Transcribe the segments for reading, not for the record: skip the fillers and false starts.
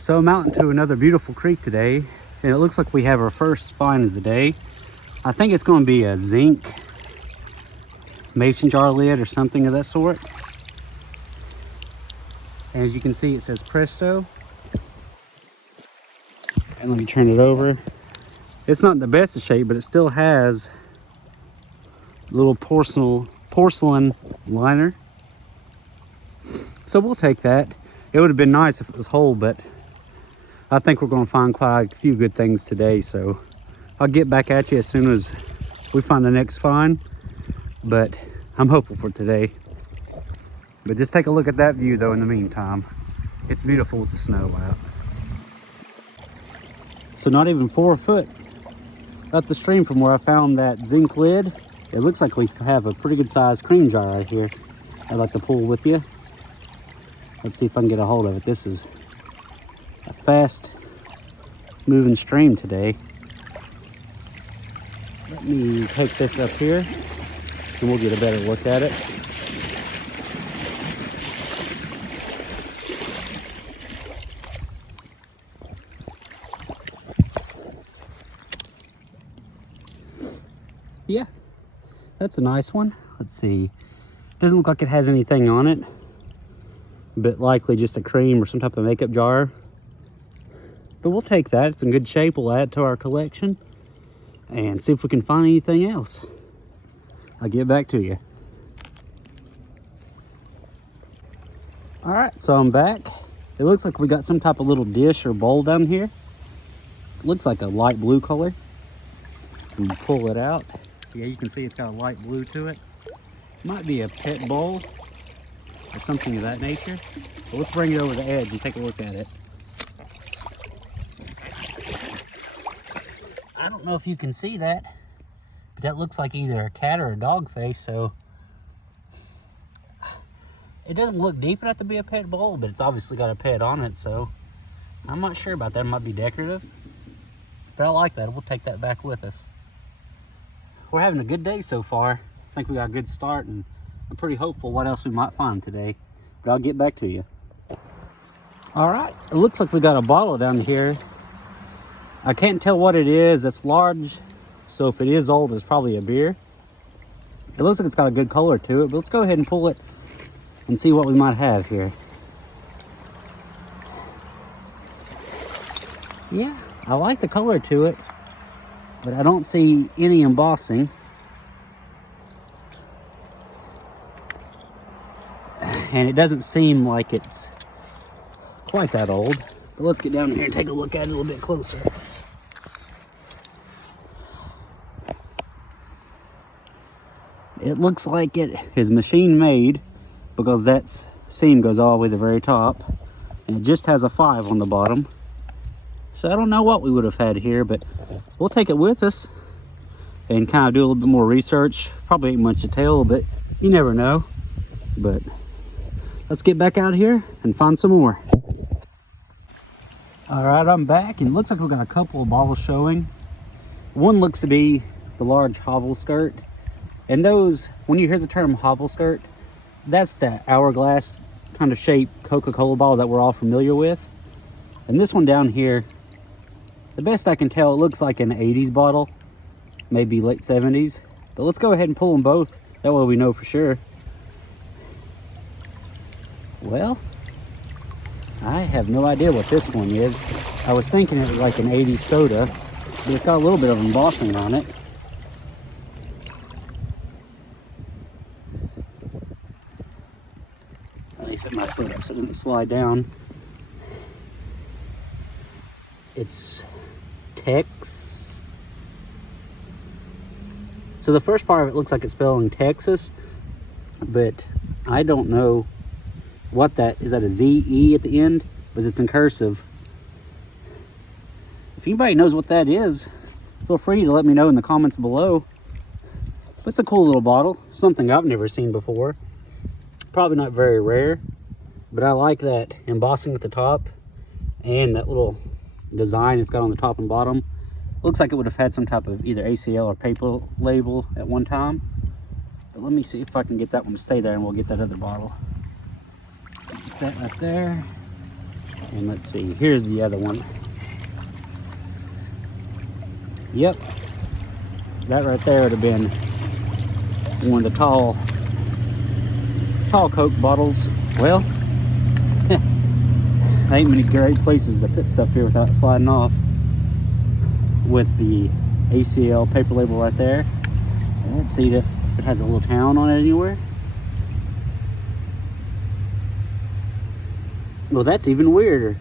So I'm out into another beautiful creek today, and it looks like we have our first find of the day. I think it's going to be a zinc mason jar lid or something of that sort. And as you can see, it says Presto. And let me turn it over. It's not in the best of shape, but it still has a little porcelain liner. So we'll take that. It would have been nice if it was whole, but I think we're going to find quite a few good things today. So I'll get back at you as soon as we find the next find. But I'm hopeful for today. But just take a look at that view though in the meantime. It's beautiful with the snow out. So not even 4 foot up the stream from where I found that zinc lid, it looks like we have a pretty good sized cream jar right here I'd like to pull with you. Let's see if I can get a hold of it. This is a fast moving stream today. Let me take this up here and we'll get a better look at it. Yeah, that's a nice one. Let's see. Doesn't look like it has anything on it, but likely just a cream or some type of makeup jar. But we'll take that. It's in good shape. We'll add it to our collection and see if we can find anything else. I'll get back to you. All right, so I'm back. It looks like we got some type of little dish or bowl down here. It looks like a light blue color. And you pull it out. Yeah, you can see it's got a light blue to it. Might be a pet bowl or something of that nature. But let's bring it over the edge and take a look at it. I don't know if you can see that, but that looks like either a cat or a dog face, so it doesn't look deep enough to be a pet bowl, but it's obviously got a pet on it, so I'm not sure about that. It might be decorative, but I like that. We'll take that back with us. We're having a good day so far. I think we got a good start, and I'm pretty hopeful what else we might find today, but I'll get back to you. All right, it looks like we got a bottle down here. I can't tell what it is. It's large, so if it is old, it's probably a beer. It looks like it's got a good color to it, but let's go ahead and pull it and see what we might have here. Yeah, I like the color to it, but I don't see any embossing. And it doesn't seem like it's quite that old. But let's get down here and take a look at it a little bit closer. It looks like it is machine made because that seam goes all the way to the very top. And it just has a 5 on the bottom. So I don't know what we would have had here, but we'll take it with us and kind of do a little bit more research. Probably ain't much to tell, but you never know. But let's get back out here and find some more. All right, I'm back, and it looks like we've got a couple of bottles showing. One looks to be the large Hobble skirt. And those, when you hear the term Hobble skirt, that's the hourglass kind of shaped Coca-Cola bottle that we're all familiar with. And this one down here, the best I can tell, it looks like an 80s bottle, maybe late 70s. But let's go ahead and pull them both. That way we know for sure. Well, I have no idea what this one is. I was thinking it was like an 80s soda, but it's got a little bit of embossing on it. Let me put my foot up so it doesn't slide down. It's Tex. So the first part of it looks like it's spelling Texas, but I don't know what that is. That a Z-E at the end? Because it's in cursive. If anybody knows what that is, feel free to let me know in the comments below. But it's a cool little bottle, something I've never seen before. Probably not very rare, but I like that embossing at the top and that little design it's got on the top and bottom. Looks like it would have had some type of either ACL or paper label at one time. But let me see if I can get that one to stay there, and we'll get that other bottle. Get that right there. And let's see, here's the other one. Yep, that right there would have been one of the tall Coke bottles. Well, there ain't many great places to put stuff here without sliding off. With the ACL paper label right there. Let's see if it has a little town on it anywhere. Well, that's even weirder.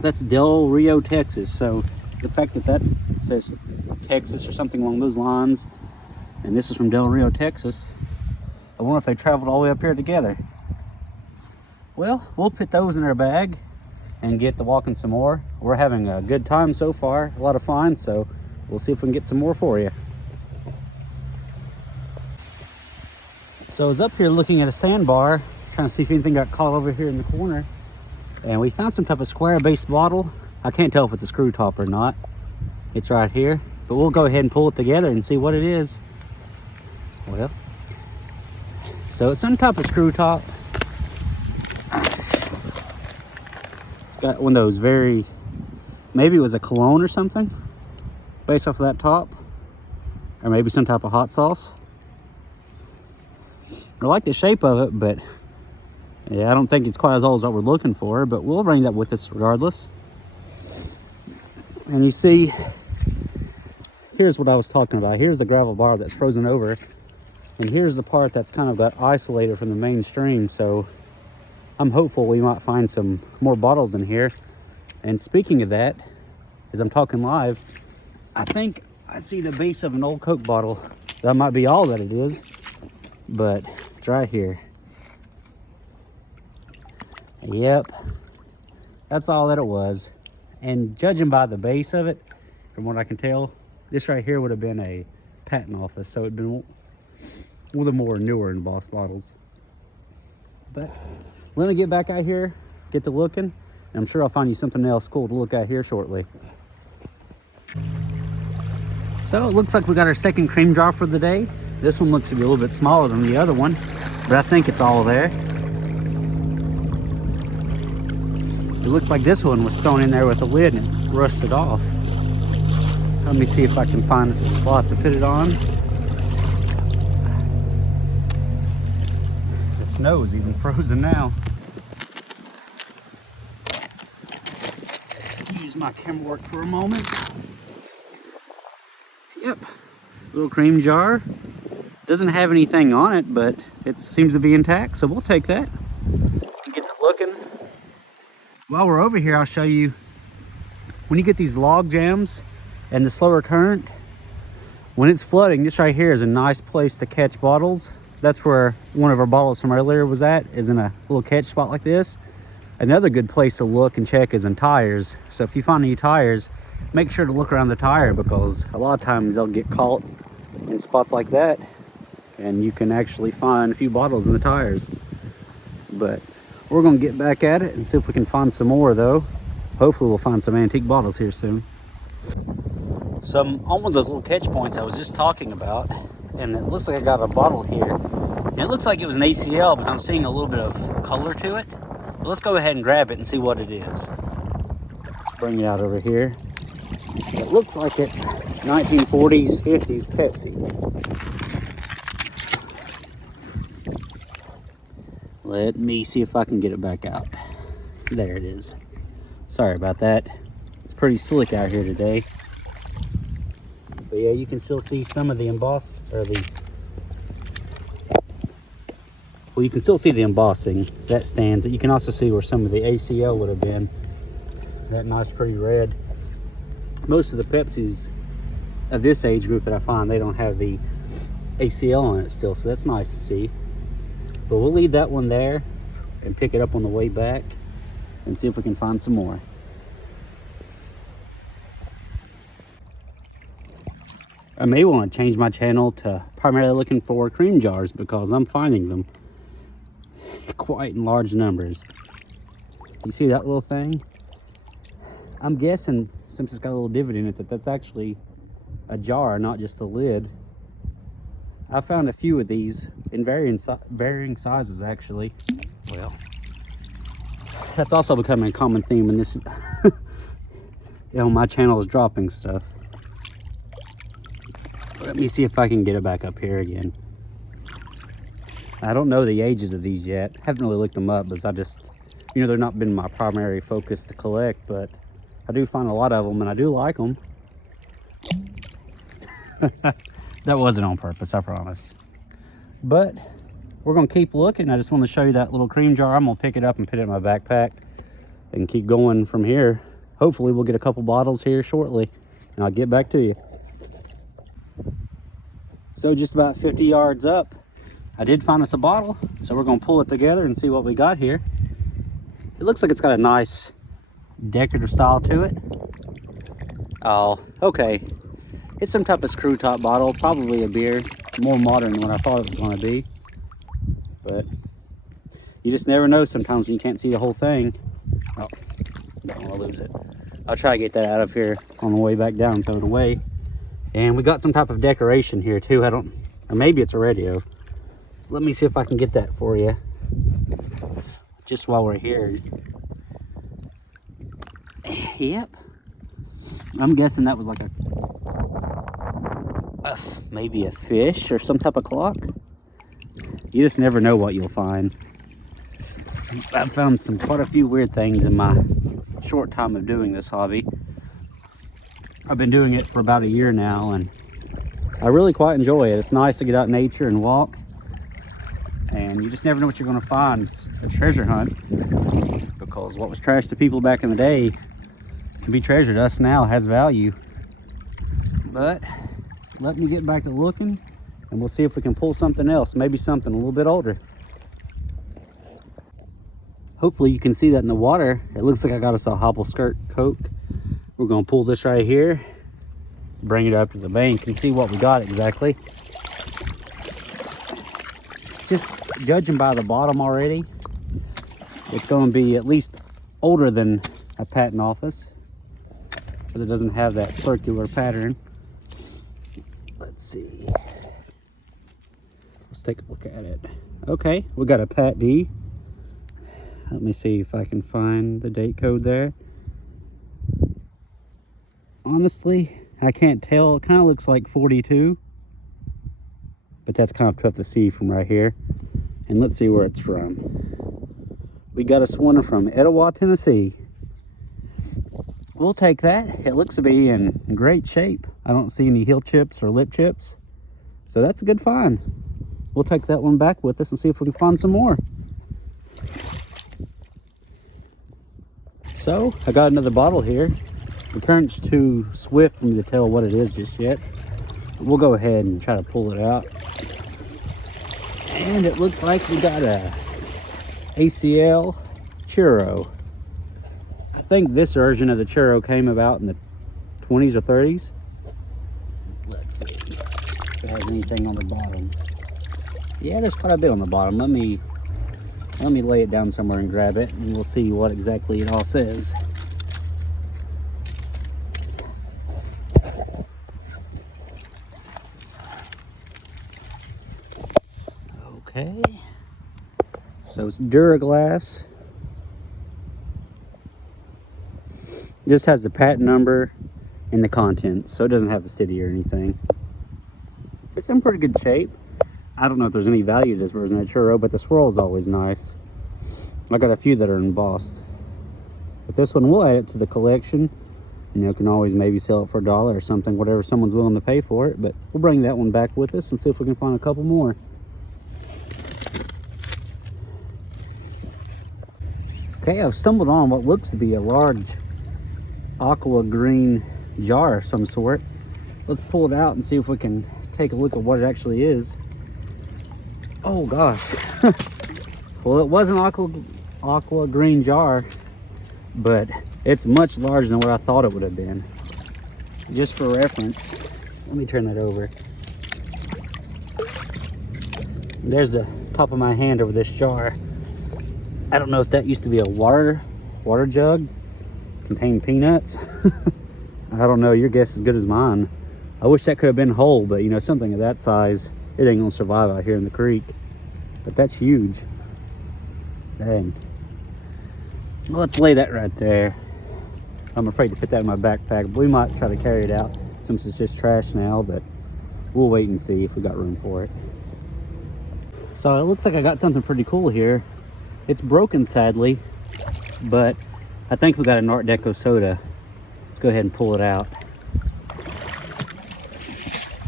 That's Del Rio, Texas. So the fact that that says Texas or something along those lines, and this is from Del Rio, Texas, I wonder if they traveled all the way up here together. Well, we'll put those in our bag and get to walking some more. We're having a good time so far, a lot of fun, so we'll see if we can get some more for you. So I was up here looking at a sandbar, trying to see if anything got caught over here in the corner, and we found some type of square base bottle. I can't tell if it's a screw top or not. It's right here, but we'll go ahead and pull it together and see what it is. Well, so it's some type of screw top. It's got one of those very, maybe it was a cologne or something based off of that top, or maybe some type of hot sauce. I like the shape of it, but yeah, I don't think it's quite as old as what we're looking for, but we'll bring that with us regardless. And you see, here's what I was talking about. Here's the gravel bar that's frozen over, and here's the part that's kind of got isolated from the main stream. So I'm hopeful we might find some more bottles in here. And speaking of that, as I'm talking live, I think I see the base of an old Coke bottle. That might be all that it is, but it's right here. Yep, that's all that it was. And judging by the base of it, from what I can tell, this right here would have been a patent office, so it'd been one of the more newer embossed bottles. But let me get back out here, get to looking, and I'm sure I'll find you something else cool to look at here shortly. So it looks like we got our second cream jar for the day. This one looks to be a little bit smaller than the other one, but I think it's all there. It looks like this one was thrown in there with a lid and it rusted off. Let me see if I can find us a spot to put it on. The snow is even frozen now. Excuse my camera work for a moment. Yep, little cream jar. Doesn't have anything on it, but it seems to be intact, so we'll take that. Get to looking. While we're over here, I'll show you, when you get these log jams and the slower current, when it's flooding, this right here is a nice place to catch bottles. That's where one of our bottles from earlier was at, is in a little catch spot like this. Another good place to look and check is in tires. So if you find any tires, make sure to look around the tire, because a lot of times they'll get caught in spots like that, and you can actually find a few bottles in the tires. But we're gonna get back at it and see if we can find some more though. Hopefully we'll find some antique bottles here soon. So I'm on one of those little catch points I was just talking about, and it looks like I got a bottle here. And it looks like it was an ACL, but I'm seeing a little bit of color to it. But let's go ahead and grab it and see what it is. Let's bring it out over here. It looks like it's 1940s, 50s Pepsi. Let me see if I can get it back out. There it is. Sorry about that. It's pretty slick out here today. But yeah, you can still see some of the emboss, or the, well, you can still see the embossing. That stands. You can also see where some of the ACL would have been. That nice pretty red. Most of the Pepsis of this age group that I find, they don't have the ACL on it still, so that's nice to see. But we'll leave that one there and pick it up on the way back and see if we can find some more. I may want to change my channel to primarily looking for cream jars, because I'm finding them quite in large numbers. You see that little thing? I'm guessing, since it's got a little divot in it, that's actually a jar, not just a lid. I found a few of these in varying sizes, actually. Well, That's also becoming a common theme in this, you know, my channel is dropping stuff. Let me see if I can get it back up here again. I don't know the ages of these yet. Haven't really looked them up, because I just, you know, they're not been my primary focus to collect, but I do find a lot of them and I do like them. That wasn't on purpose, I promise. But we're gonna keep looking. I just want to show you that little cream jar. I'm gonna pick it up and put it in my backpack and keep going from here. Hopefully we'll get a couple bottles here shortly and I'll get back to you. So just about 50 yards up, I did find us a bottle. So we're gonna pull it together and see what we got here. It looks like it's got a nice decorative style to it. Oh, okay. It's some type of screw top bottle, probably a beer. More modern than what I thought it was gonna be. But you just never know sometimes when you can't see the whole thing. Oh, don't want to lose it. I'll try to get that out of here on the way back down and throw it away. And we got some type of decoration here too. Or maybe it's a radio. Let me see if I can get that for you. Just while we're here. Yep. I'm guessing that was like maybe a fish or some type of clock. You just never know what you'll find. I've found quite a few weird things in my short time of doing this hobby. I've been doing it for about a year now and I really quite enjoy it. It's nice to get out in nature and walk. And you just never know what you're going to find. It's a treasure hunt. Because what was trash to people back in the day can be treasure to us now, has value. But let me get back to looking and we'll see if we can pull something else. Maybe something a little bit older. Hopefully you can see that in the water. It looks like I got us a Hobble skirt Coke. We're going to pull this right here, bring it up to the bank and see what we got exactly. Just judging by the bottom already, it's going to be at least older than a patent office because it doesn't have that circular pattern. Let's see. Let's take a look at it. Okay, we got a Pat D. Let me see if I can find the date code there. Honestly, I can't tell. It kind of looks like 42. But that's kind of tough to see from right here. And let's see where it's from. We got us one from Etowah, Tennessee. We'll take that. It looks to be in great shape. I don't see any heel chips or lip chips. So that's a good find. We'll take that one back with us and see if we can find some more. So, I got another bottle here. The current's too swift for me to tell what it is just yet. We'll go ahead and try to pull it out. And it looks like we got a ACL Churro. I think this version of the Churro came about in the 20s or 30s. Let's see if it has anything on the bottom. Yeah, there's quite a bit on the bottom. Let me lay it down somewhere and grab it, and we'll see what exactly it all says. Okay, so it's Duraglas. This has the patent number and the contents, so it doesn't have a city or anything. It's in pretty good shape. I don't know if there's any value to this version of Churro, but the swirl is always nice. I got a few that are embossed. But this one, we'll add it to the collection. You know, can always maybe sell it for $1 or something, whatever someone's willing to pay for it. But we'll bring that one back with us and see if we can find a couple more. Okay, I've stumbled on what looks to be a large aqua green jar of some sort. Let's pull it out and see if we can take a look at what it actually is. Oh gosh. Well, it was an aqua green jar, but it's much larger than what I thought it would have been. Just for reference, let me turn that over. There's the top of my hand over this jar. I don't know if that used to be a water jug, contained peanuts. I don't know, your guess is as good as mine. I wish that could have been whole, but you know, something of that size, it ain't gonna survive out here in the creek. But that's huge. Dang. Let's lay that right there. I'm afraid to put that in my backpack. We might try to carry it out since it's just trash now, but we'll wait and see if we got room for it. So it looks like I got something pretty cool here. It's broken, sadly, but I think we got an Art Deco soda. Let's go ahead and pull it out.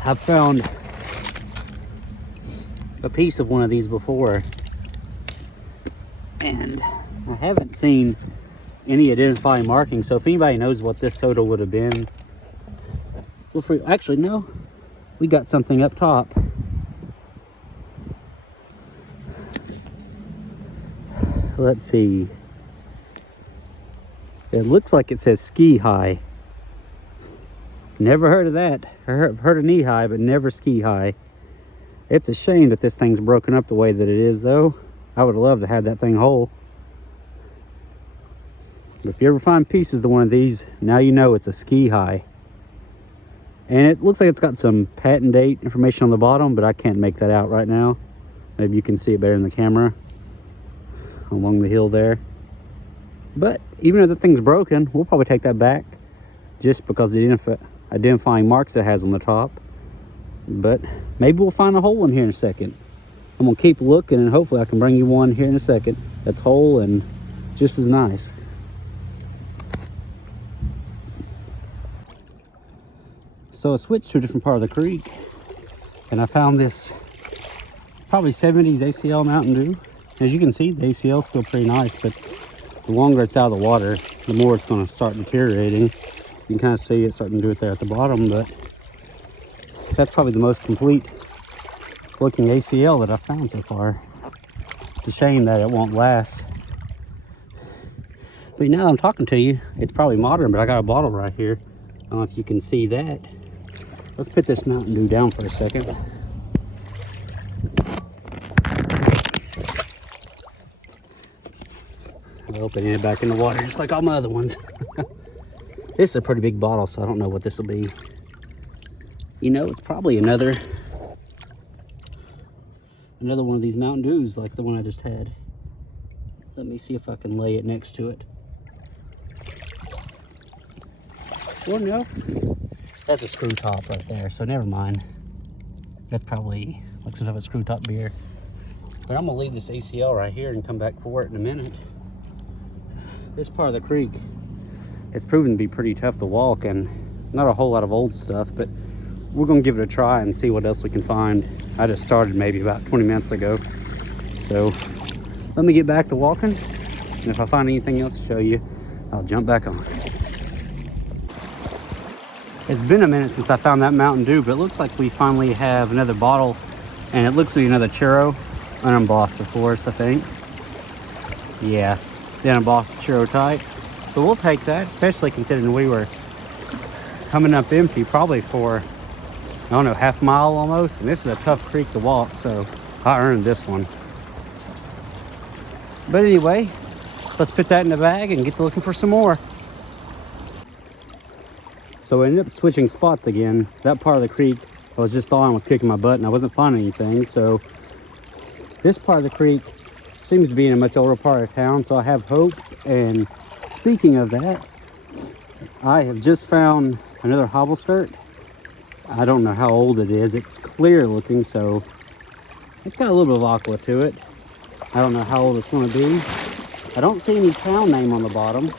I've found a piece of one of these before, and I haven't seen any identifying markings. So if anybody knows what this soda would have been, feel free. Actually, no, we got something up top. Let's see. It looks like it says ski high. Never heard of that. I've heard of knee high, but never ski high. It's a shame that this thing's broken up the way that it is, though. I would love to have that thing whole. But if you ever find pieces of one of these, now you know it's a ski high. And it looks like it's got some patent date information on the bottom, but I can't make that out right now. Maybe you can see it better in the camera along the hill there. But even if the thing's broken, we'll probably take that back just because the identifying marks it has on the top. But maybe we'll find a hole in here in a second. I'm gonna keep looking, and hopefully I can bring you one here in a second that's whole and just as nice. So I switched to a different part of the creek, and I found this probably 70s ACL Mountain Dew. As you can see, the ACL is still pretty nice, but the longer it's out of the water, the more it's going to start deteriorating. You can kind of see it starting to do it there at the bottom, but that's probably the most complete looking ACL that I've found so far. It's a shame that it won't last. But now that I'm talking to you, it's probably modern, but I got a bottle right here. I don't know if you can see that. Let's put this Mountain Dew down for a second. Opening it back in the water just like all my other ones. This is a pretty big bottle, so I don't know what this will be. You know, it's probably another one of these Mountain Dews like the one I just had. Let me see if I can lay it next to it. Or no, that's a screw top right there, so never mind. That's probably like some type of screw top beer. But I'm gonna leave this ACL right here and come back for it in a minute. This part of the creek, it's proven to be pretty tough to walk, and not a whole lot of old stuff, but we're gonna give it a try and see what else we can find. I just started maybe about 20 minutes ago. So let me get back to walking, and if I find anything else to show you, I'll jump back on. It's been a minute since I found that Mountain Dew, but it looks like we finally have another bottle, and it looks like another Churro, unembossed of course, I think. Yeah, the unembossed Churro type. So we'll take that, especially considering we were coming up empty probably for, I don't know, half mile almost. And this is a tough creek to walk, so I earned this one. But anyway, let's put that in the bag and get to looking for some more. So I ended up switching spots again. That part of the creek I was just on was kicking my butt and I wasn't finding anything. So this part of the creek seems to be in a much older part of town, so I have hopes. And speaking of that, I have just found another hobble skirt. I don't know how old it is. It's clear looking, so it's got a little bit of aqua to it. I don't know how old it's going to be. I don't see any town name on the bottom,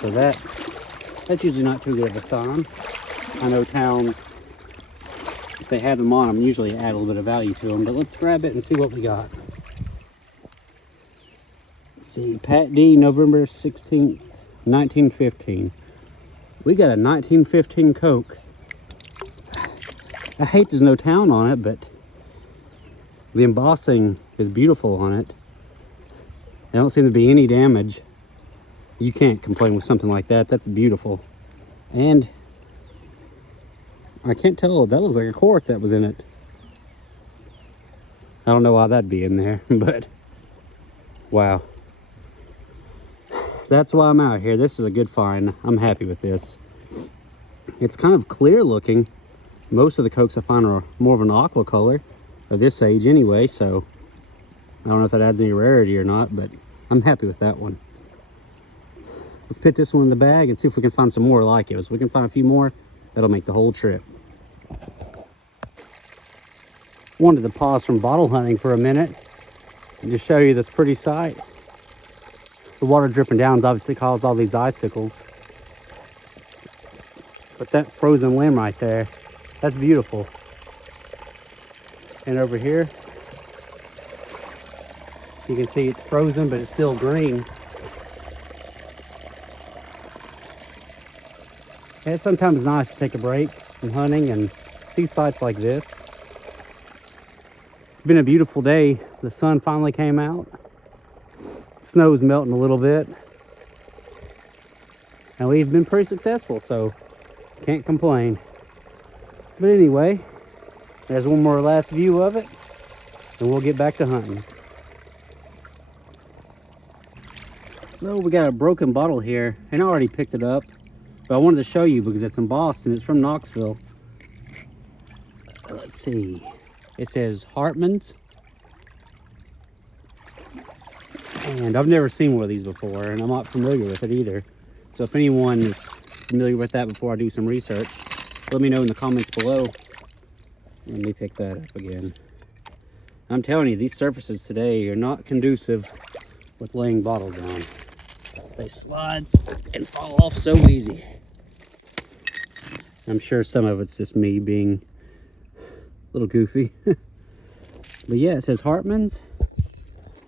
so that's usually not too good of a sign. I know towns, if they have them on them, usually add a little bit of value to them. But let's grab it and see what we got. Let's see, Pat D, November 16th, 1915. We got a 1915 Coke. I hate there's no town on it, but the embossing is beautiful on it. There don't seem to be any damage. You can't complain with something like that. That's beautiful. And I can't tell, that looks like a cork that was in it. I don't know why that'd be in there, but wow. That's why I'm out here. This is a good find. I'm happy with this. It's kind of clear looking. Most of the Cokes I find are more of an aqua color of this age anyway, so I don't know if that adds any rarity or not, but I'm happy with that one. let's put this one in the bag and see if we can find some more like it. If we can find a few more, that'll make the whole trip. Wanted to pause from bottle hunting for a minute and just show you this pretty sight. The water dripping down has obviously caused all these icicles. But that frozen limb right there, that's beautiful. And over here, you can see it's frozen, but it's still green. And it's sometimes nice to take a break from hunting and see sights like this. It's been a beautiful day. The sun finally came out. Snow's melting a little bit. And we've been pretty successful, so can't complain. But anyway, there's one more last view of it, and we'll get back to hunting. So we got a broken bottle here, and I already picked it up, but I wanted to show you because it's embossed and it's from Knoxville. Let's see. It says Hartman's. And I've never seen one of these before, and I'm not familiar with it either. So if anyone is familiar with that before I do some research, let me know in the comments below. Let me pick that up again. I'm telling you, these surfaces today are not conducive with laying bottles on. They slide and fall off so easy. I'm sure some of it's just me being a little goofy. But yeah, it says Hartman's.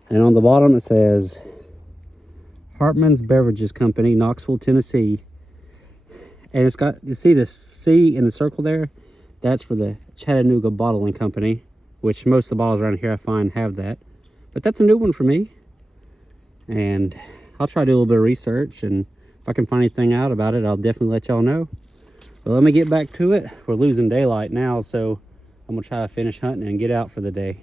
And on the bottom it says Hartman's Beverages Company, Knoxville, Tennessee. And it's got, you see the C in the circle there? That's for the Chattanooga Bottling Company, which most of the bottles around here I find have that. But that's a new one for me. And I'll try to do a little bit of research, and if I can find anything out about it, I'll definitely let y'all know. But let me get back to it. We're losing daylight now, so I'm gonna try to finish hunting and get out for the day.